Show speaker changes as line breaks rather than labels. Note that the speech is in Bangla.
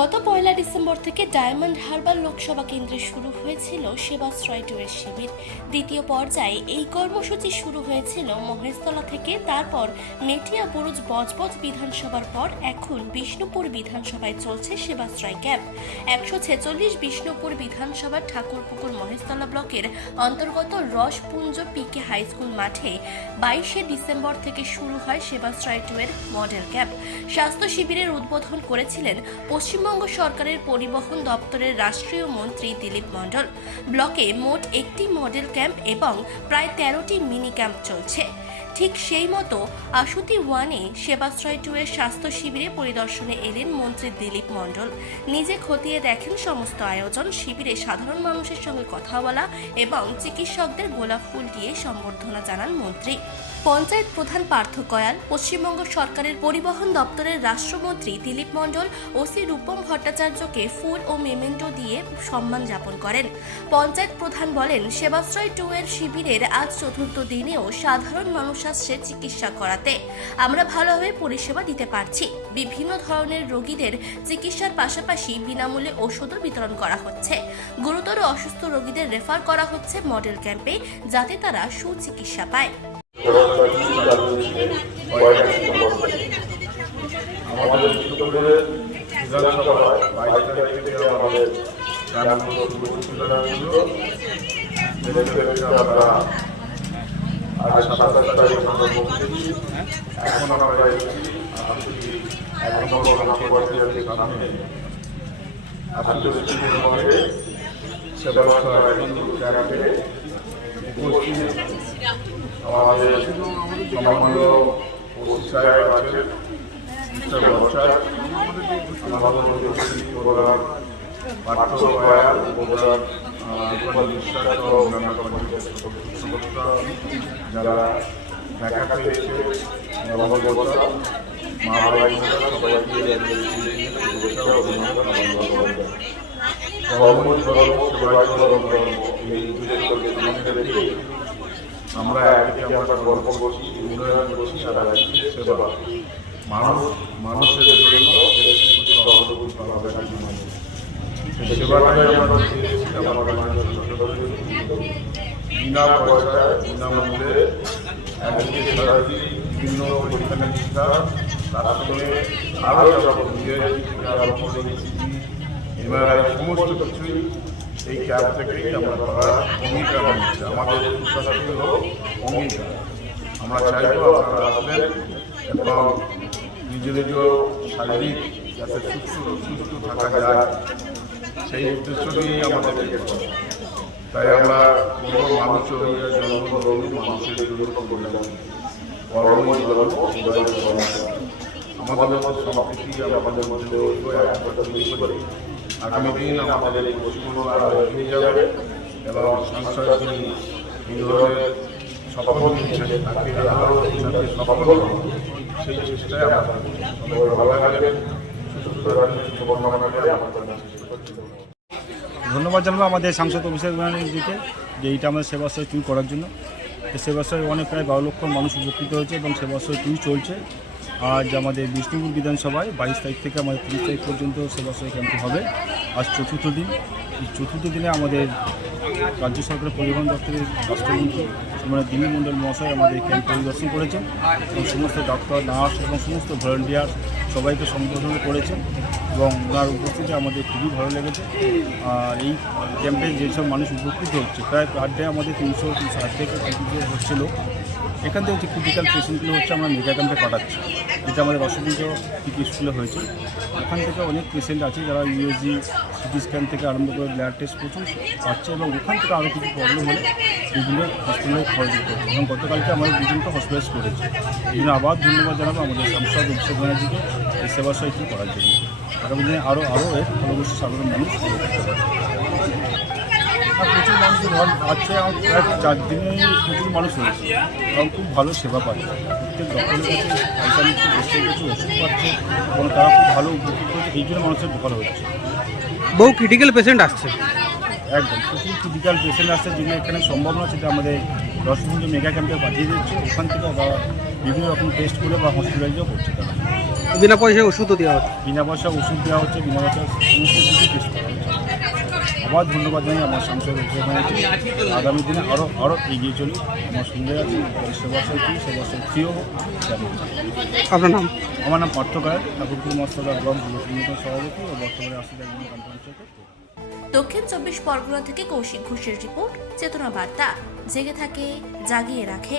গত পয়লা ডিসেম্বর থেকে ডায়মন্ড হারবার লোকসভা কেন্দ্রে শুরু হয়েছিল সেবাশ্রয় টুয়ের শিবির। দ্বিতীয় পর্যায়ে এই কর্মসূচি শুরু হয়েছিল মহেশতলা থেকে। তারপর মেটিয়া বুরুজ বজবজ বিধানসভার পর এখন বিষ্ণুপুর বিধানসভায় চলছে সেবাশ্রয় ক্যাম্প। একশো ছেচল্লিশ বিষ্ণুপুর বিধানসভার ঠাকুরপুকুর মহেশতলা ব্লকের অন্তর্গত রসপুঞ্জ পিকে হাই স্কুল মাঠে বাইশে ডিসেম্বর থেকে শুরু হয় সেবাশ্রয় টুয়ের মডেল ক্যাম্প। স্বাস্থ্য শিবিরের উদ্বোধন করেছিলেন পশ্চিমবঙ্গ সরকারের পরিবহন দপ্তরের রাষ্ট্রীয় মন্ত্রী দিলীপ মণ্ডল। ব্লকে মোট একটি মডেল ক্যাম্প এবং প্রায় তেরোটি মিনি ক্যাম্প চলছে। ঠিক সেই মতো আশুতি ওয়ানে সেবাশ্রয় টু এর স্বাস্থ্য শিবিরে পরিদর্শনে এলেন মন্ত্রী দিলীপ মণ্ডল। নিজে খতিয়ে দেখেন সমস্ত আয়োজন, শিবিরে সাধারণ মানুষের সঙ্গে কথা বলা এবং চিকিৎসকদের গোলাপ ফুল দিয়ে সম্বর্ধনা জানান মন্ত্রী। পঞ্চায়েত প্রধান পার্থ কয়াল, পশ্চিমবঙ্গ সরকারের পরিবহন দপ্তরের রাষ্ট্রমন্ত্রী দিলীপ মণ্ডল, ওসি রূপম ভট্টাচার্যকে ফুল ও মেমেন্টো দিয়ে সম্মান জ্ঞাপন করেন। পঞ্চায়েত প্রধান বলেন, সেবাশ্রয় টু এর শিবিরের আজ চতুর্থ দিনেও সাধারণ মানুষ আসছে চিকিৎসা করাতে আমরা ভালোভাবে পরিষেবা দিতে পারছি। বিভিন্ন ধরনের রোগীদের চিকিৎসার পাশাপাশি বিনামূল্যে ওষুধও বিতরণ করা হচ্ছে। গুরুতর অসুস্থ রোগীদের রেফার করা হচ্ছে মডেল ক্যাম্পে যাতে তারা সুচিকিৎসা পায়।
আমাদের আজ সাতাশ তারিখ আমরা পৌঁছেছি। এখন আমরা এখন আমরা পর্যায়ে সামনে সেবা ক্যাম্পে উপস্থিত আমাদের সম্মানীয় ওসি সাহেব আছেন আমাদের মধ্যে যারা দেখা পেয়েছে নবম দেবতা মা ভাই সবাইকে আমরা একদিকে গল্প করছি উন্নয়ন করছি আর একদিকে সেবা মানুষ মানুষের জন্য সেবাটাই আমরা বিনা পয়সায় বিনামূল্যে সারাদিন বিভিন্ন পরীক্ষা নিরীক্ষা তার ক্যাব থেকেই আমরা করার অঙ্গীকার নিচ্ছি আমাদের সুস্বাস্থ্য হল অঙ্গীকার আমরা চাইব আপনারা আসবেন এবং নিজ নিজ শারীরিক, যাতে সুস্থ সুস্থ থাকা যায়, সেই উদ্দেশ্য নিয়েই আমাদের। তাই আমরা কোনো মানুষ জন্মগ্রহণ, মানুষের জন্য আমাদের মধ্যে আমাদের মধ্যে আগামী দিন আমাদের এই পশ্চিমবঙ্গ এবং সেই চেষ্টায় আমরা ভালো থাকবেন, সুস্থ থাকবেন করছি।
ধন্যবাদ জানাব আমাদের সাংসদ অভিষেক ব্যানার্জিকে যে এইটা আমাদের সেবাশ্রয় টুই করার জন্য। এই সেবাশ্রয় অনেক প্রায় বারো লক্ষ মানুষ উপকৃত হয়েছে এবং সেবাশ্রয় টুই চলছে। আজ আমাদের বিষ্ণুপুর বিধানসভায় বাইশ তারিখ থেকে আমাদের তিরিশ তারিখ পর্যন্ত সেবাশ্রয় ক্যাম্পটি হবে। আজ চতুর্থ দিন। এই চতুর্থ দিনে আমাদের রাজ্য সরকারের পরিবহন দপ্তরের রাষ্ট্রমন্ত্রী মানে দিলীপ মণ্ডল মহাশয় আমাদের ক্যাম্প পরিদর্শন করেছেন। এবং সমস্ত ডাক্তার, নার্স এবং সমস্ত ভলেন্টিয়ার সবাইকে সম্বোধন করেছেন। এবং ওনার উপস্থিতি আমাদের খুবই ভালো লেগেছে। আর এই ক্যাম্পে যেসব মানুষ উপকৃত হচ্ছে, প্রায় পার ডে আমাদের তিনশো আট থেকে তিনশো হচ্ছিল। এখান থেকে ক্রিটিক্যাল পেশেন্টগুলো হচ্ছে আমরা মেগা ক্যাম্পে পাঠাচ্ছি, যেটা আমাদের অসুবিধ পিপি স্কুলে হয়েছে। ওখান থেকে অনেক পেশেন্ট আছে যারা ইউএসজি সিটি স্ক্যান থেকে আরম্ভ করে ব্লাড টেস্ট প্রচুর পাচ্ছে এবং ওখান থেকে আরও কিছু প্রবলেম হলে বিভিন্ন হসপিটালে খরচ দিতে হবে। এবং গতকালকে আমাদের দুজনকে হসপিটালাইজ করেছে। এই জন্য আবার ধন্যবাদ জানাব আমাদের সাংসদ অভিষেক ব্যানার্জিকে এই সেবা সাহিত্য করার জন্য। আগামী দিনে আরও আরও এর ভালোবাসী সাধারণ মানুষ প্রচুর মানুষ হল আছে আমার প্রায় চার দিনে প্রচুর মানুষ হয়েছে এবং খুব ভালো সেবা পাচ্ছে প্রত্যেক ডক্টরের কাছে পয়সা নিচ্ছে ওষুধ পাচ্ছে এবং তারা খুব ভালো উপকৃত হচ্ছে এই জন্য মানুষের ভালো হচ্ছে।
বহু ক্রিটিক্যাল পেশেন্ট আসছে।
একদম প্রচুর ক্রিটিক্যাল পেশেন্ট আসছে যেগুলো এখানে সম্ভব না সেটা আমাদের দশপুঞ্জ মেগা ক্যাম্পে পাঠিয়ে দিচ্ছে। ওখান থেকে আবার বিভিন্ন রকম টেস্ট করে বা হসপিটালাইজও করছে তারা।
বিনা পয়সায় ওষুধও দেওয়া হচ্ছে?
বিনা পয়সা ওষুধ দেওয়া হচ্ছে বিনা পয়সা সমস্ত কিছু টেস্ট করা হচ্ছে। আবার ধন্যবাদ জানাই আমার সাংসদ আগামী দিনে আরও আরও এগিয়ে চলি আমার সঙ্গে আছে সেবাশ্রয় কি হোক যাবে
আপনার নাম?
আমার নাম পার্থ গায়ক ঠাকুরপুর মস্তদা ব্লক যুব সমিতির সভাপতি ও বর্তমানে আসি একজন
দক্ষিণ চব্বিশ পরগনা থেকে কৌশিক ঘোষের রিপোর্ট চেতনা বার্তা। জেগে থাকে জাগিয়ে রাখে